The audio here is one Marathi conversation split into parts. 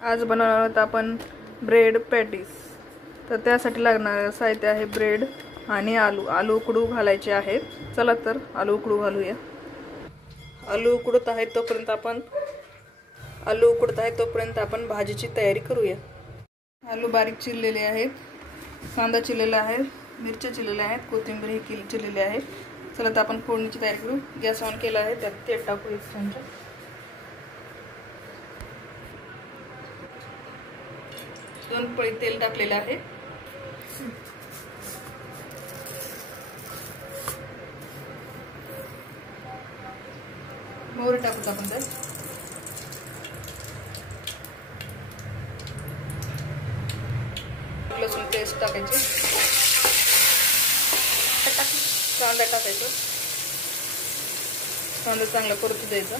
आज बनवणार आहोत आपण ब्रेड पॅटीस। तर त्यासाठी लागणारे साहित्य आहे ब्रेड आणि आलू उकडू घालायचे आहेत। चला तर आलू उकडू घालूया। आलू उकडत आहेत तोपर्यंत आपण भाजीची तयारी करूया। आलू बारीक चिरलेले आहेत, कांदा चिरलेला आहे, मिरच्या चिरलेल्या आहेत, कोथिंबीर ही चिरलेली आहे। चला तर आपण फोडणीची तयारी करू। गॅस ऑन केला आहे, त्यात तेल टाकू 1 चमचा। दोन पळी तेल टाकलेले आहे। मोहरी टाकू आपण त्यात। लसूण पेस्ट टाकायची, कांदा टाकायचा, कांदा चांगला परतू द्यायचा।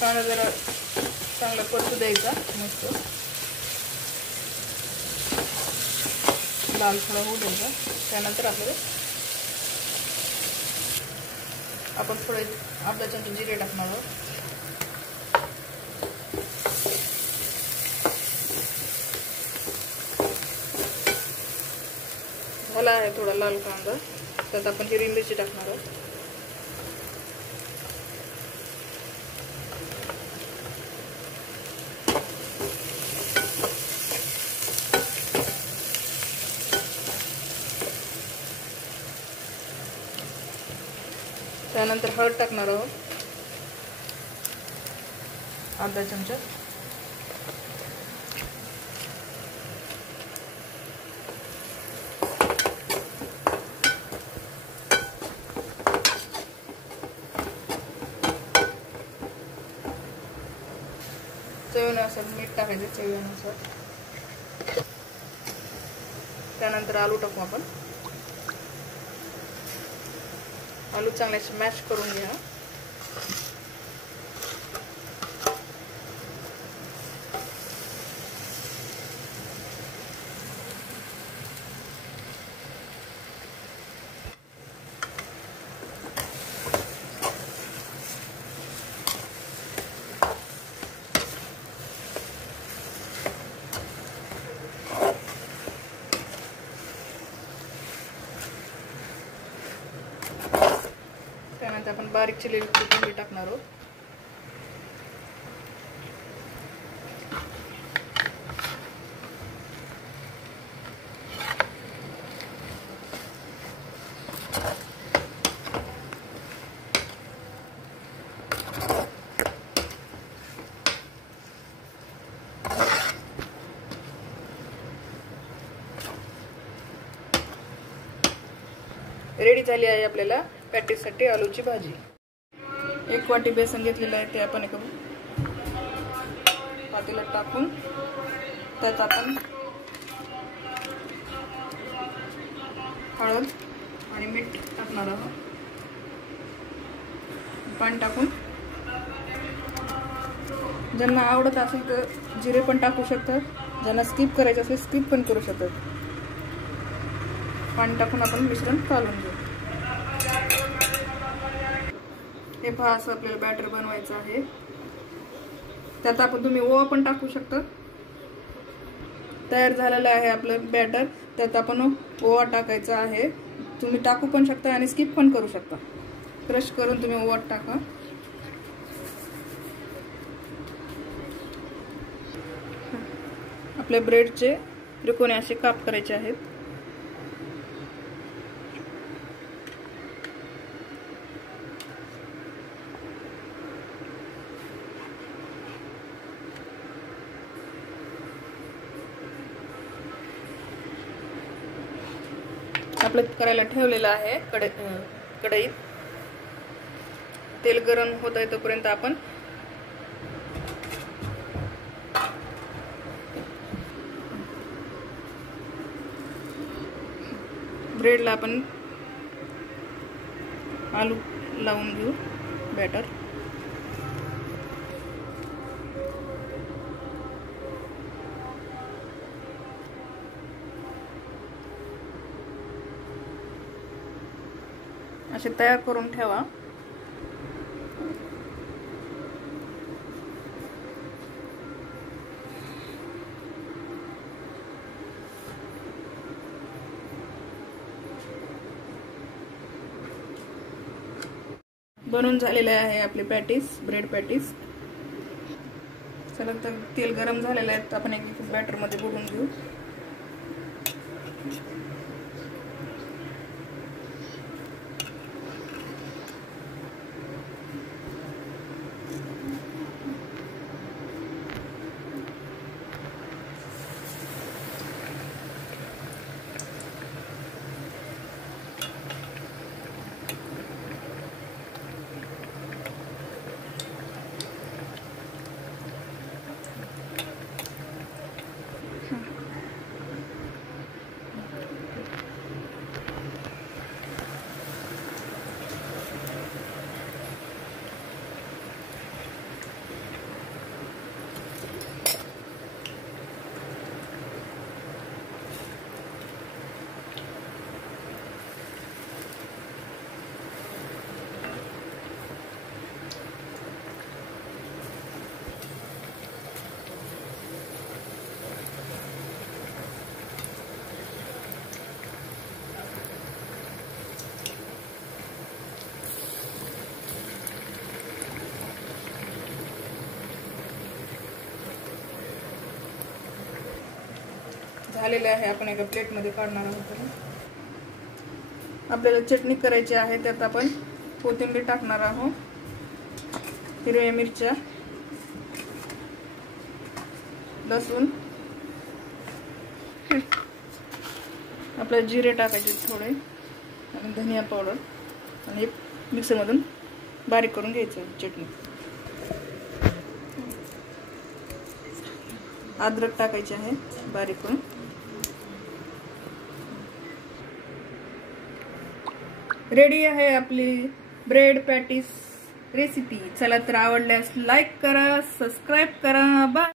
कांदा जरा चांगला परतू द्यायचा, मस्त लाल थोडा होऊ द्यायचा। त्यानंतर आपण थोडे अर्धा चमचा जिरे टाकणार आहोत। झाला आहे थोडा लाल कांदा, त्यात आपण हिरवी मिरची टाकणार आहोत। त्यानंतर हळद टाकणार आहोत अर्धा चमचा। चवीनुसार मीठ टाकायचं, चवीनुसार। त्यानंतर आलू टाकू आपण। आलू चांगले मॅश करून घ्या। त्यानंतर आपण बारीक चिरलेली कोथिंबीर टाकणार आहोत। रेडी झाली आहे आपल्याला पॅटीससाठी आलूची भाजी। 1 वाटी बेसन घेतलेलं आहे, ते आपण पातेल्यात टाकून त्यात आपण हळद आणि मीठ टाकणार आहोत। पाणी टाकून, ज्यांना आवडत असेल तर जिरे पण टाकू शकतात, ज्यांना स्किप करायचं असेल स्किप पण करू शकतात। पाणी टाकून आपण मिश्रण कालवून घेऊ। हे पहा, असं आपल्याला बॅटर बनवायचं आहे। त्यात तुम्ही ओवा पण टाकू शकता। तयार झालेलं आहे आपलं बॅटर, त्यात आपण ओवा टाकायचा आहे। तुम्ही टाकू पण शकता आणि स्किप पण करू शकता। क्रश करून तुम्ही ओवा टाका। आपल्या ब्रेडचे त्रिकोणी असे काप करायचे आहेत। आपलं करायला ठेवलेलं आहे कढईत। तेल गरम होत आहे तोपर्यंत आपण ब्रेडला आपण आलू लावून घेऊ बॅटर। असे तयार करून ठेवा। बनवून झालेले आहे आपले पॅटीस, ब्रेड पॅटीस। चला तर तेल गरम झालेलं आहे, आपण एक बॅटर मध्ये बुडवून घेऊ। झालेले आहे, आपण एका प्लेट मध्ये काढणार आहोत। आपल्याला चटणी करायची आहे, त्यात आपण कोथिंबीर टाकणार आहोत, हिरव्या मिरच्या, लसूण, आपल्याला जिरे टाकायचे थोडे, आणि धनिया पावडर, आणि मिक्सर मधून बारीक करून घ्यायचं चटणी। अद्रक टाकायचे आहे बारीक करून। रेडी आहे आपली ब्रेड पॅटीस रेसिपी। चला तर आवडल्यास लाईक करा, सबस्क्राईब करा, बाय।